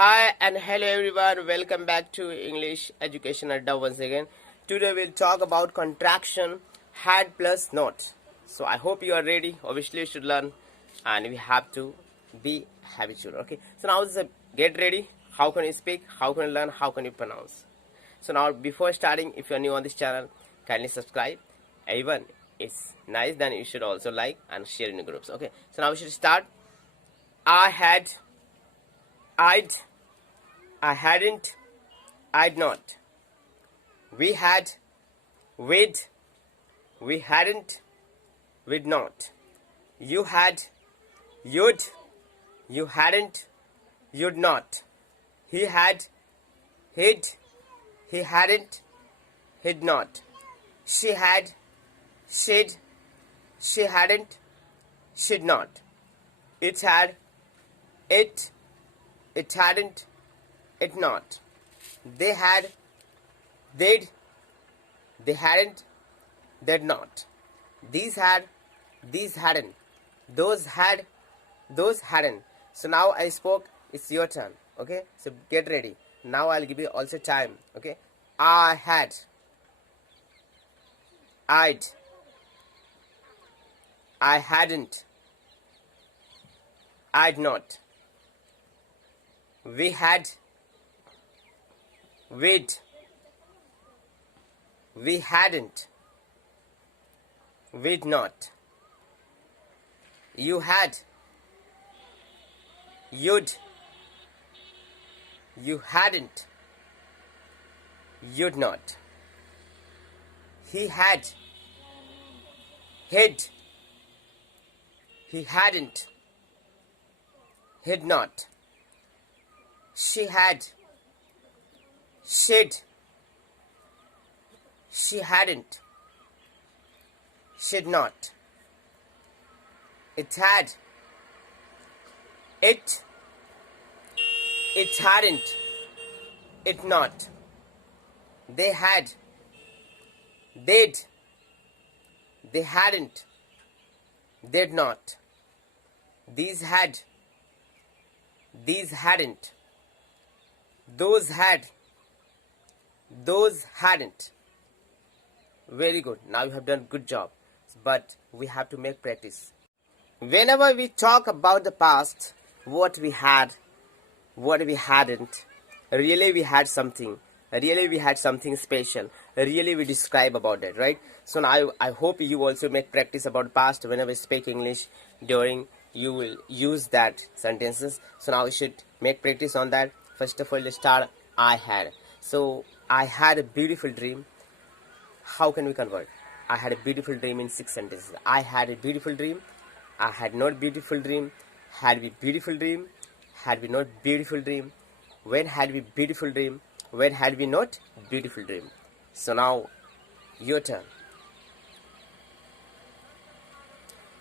Hi and hello everyone, welcome back to English Education Adda once again. Today we'll talk about contraction had plus not. So I hope you are ready. Obviously you should learn and we have to be habitual. Okay, so now this is a get ready. How can you speak? How can you learn? How can you pronounce? So now before starting, if you are new on this channel, kindly subscribe. Even it's nice, then you should also like and share in the groups. Okay, so now we should start. I had, I'd, I hadn't, I'd not. We had, we'd, we hadn't, we'd not. You had, you'd, you hadn't, you'd not. He had, he'd, he hadn't, he'd not. She had, she'd, she hadn't, she'd not. It had, it hadn't, it not. They had, they'd, they hadn't, they'd not. These had, these hadn't. Those had, those hadn't. So now I spoke, it's your turn. Okay, so get ready. Now I'll give you also time. Okay, I had, I'd, I hadn't, I'd not. We had, we'd, we hadn't, we'd not. You had, you'd, you hadn't, you'd not. He had, he'd, he hadn't, he'd not. She had, she'd, she hadn't, she'd not. It had, it hadn't, it not. They had, they'd, they hadn't, they'd not. These had, these hadn't. Those had, those hadn't. Very good. Now you have done good job. But we have to make practice. Whenever we talk about the past, what we had, what we hadn't, really we had something. Really we had something special. Really we describe about that, right? So now I hope you also make practice about past. Whenever you speak English, during you will use that sentences. So now you should make practice on that. First of all, let's start. I had. So I had a beautiful dream. How can we convert? I had a beautiful dream in 6 sentences. I had a beautiful dream. I had not beautiful dream. Had we beautiful dream? Had we not beautiful dream? When had we beautiful dream? When had we not beautiful dream? So now, your turn.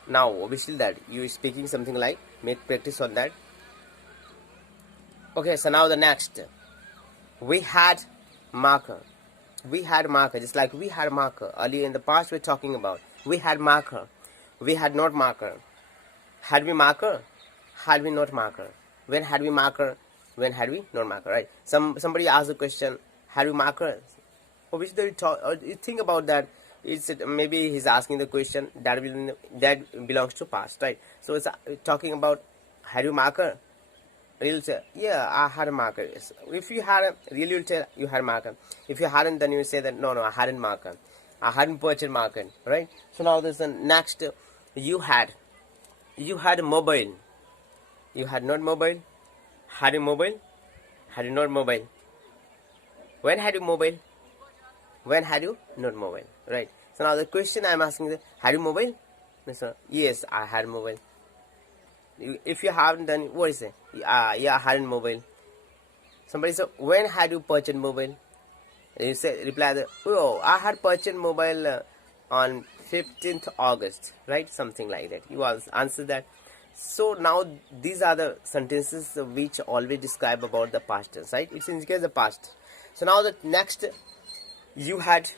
Now, obviously that you are speaking something like, make practice on that. Okay, so now the next. We had marker. We had marker, just like we had marker. Earlier in the past we're talking about. We had marker. We had not marker. Had we marker? Had we not marker? When had we marker? When had we not marker, right? Somebody asked a question, had we marker? Obviously you think about that. It's maybe he's asking the question that belongs to past, right? So it's talking about had you marker? You'll say, yeah, I had a marker. If you had a, really you'll tell you had a marker. If you hadn't, then you say that, no, I hadn't marker. I hadn't purchased marker, right? So now there's the next, you had a mobile. You had not mobile. Had you mobile? Had you not mobile? When had you mobile? When had you not mobile, right? So now the question I'm asking is, had you mobile? Yes, I had mobile. If you haven't done, what is it? Yeah, I hadn't mobile. Somebody said, when had you purchased mobile? You say, reply, oh, I had purchased mobile on 15th August, right? Something like that. You answer that. So now these are the sentences which always describe about the past tense, right? It indicates the past. So now the next, you had,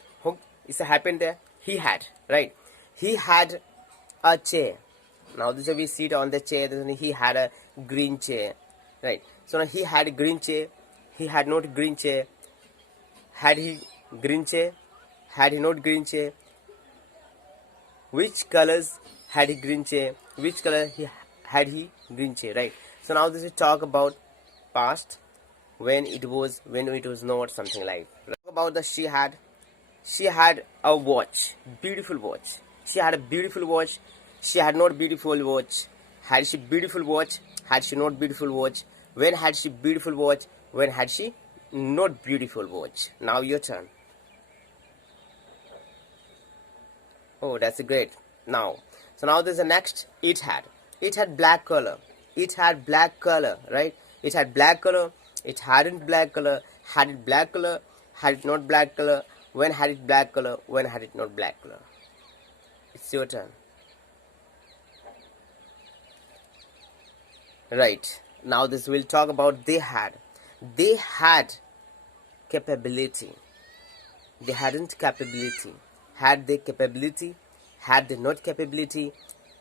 it's happened there. He had, right? He had a chair. Now this we sit on the chair. He had a green chair, right? So now he had green chair, he had not green chair. Had he green chair? Had he not green chair? Which colors had he green chair? Which color had he green chair? Right. So now this is talk about past, when it was not, something like. Talk about the she had. She had a watch, beautiful watch. She had a beautiful watch. She had not beautiful watch. Had she beautiful watch? Had she not beautiful watch? When had she beautiful watch? When had she not beautiful watch? Now your turn. Oh, that's great. Now, so now there's the next. It had. It had black color. It had black color, right? It had black color. It hadn't black color. Had it black color? Had it not black color? When had it black color? When had it not black color? It's your turn. Right. Now this will talk about they had. They had capability. They hadn't capability. Had they capability? Had they not capability?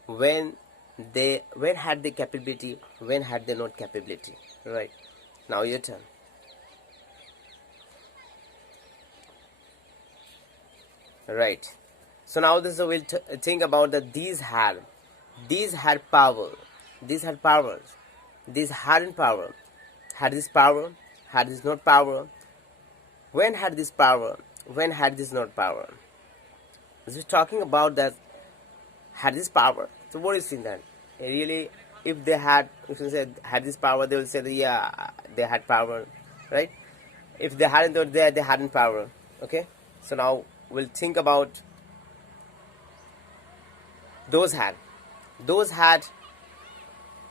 When had they capability? When had they not capability? Right. Now your turn. Right. So now this will think about that these had power. These had powers. These hadn't power. Had this power? Had this not power? When had this power? When had this not power? This is talking about that had this power. So what is in that? Really, if they had, if you say had this power, they will say that, yeah, they had power, right? If they hadn't, they hadn't power. Okay. So now we'll think about those had. Those had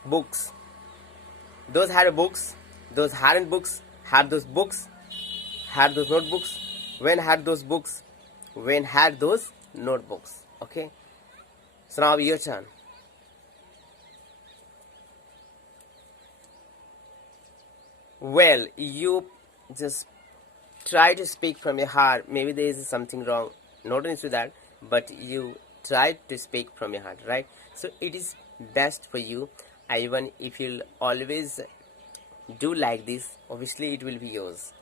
books. Those had books. Those hadn't books. Had those books. Had those notebooks. When had those books? When had those notebooks? Okay. So now your turn. Well, you just try to speak from your heart. Maybe there is something wrong, not into that, but you try to speak from your heart, right? So it is best for you. Even if you'll always do like this, obviously it will be yours.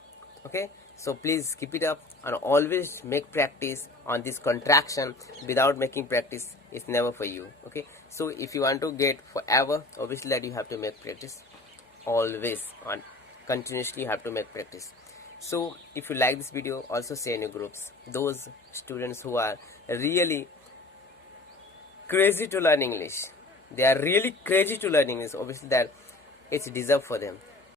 Okay, so please keep it up and always make practice on this contraction. Without making practice, it's never for you. Okay, so if you want to get forever, obviously that you have to make practice always, on continuously you have to make practice. So if you like this video, also share in your groups. Those students who are really crazy to learn English, they are really crazy to learn English, obviously that it's deserved for them.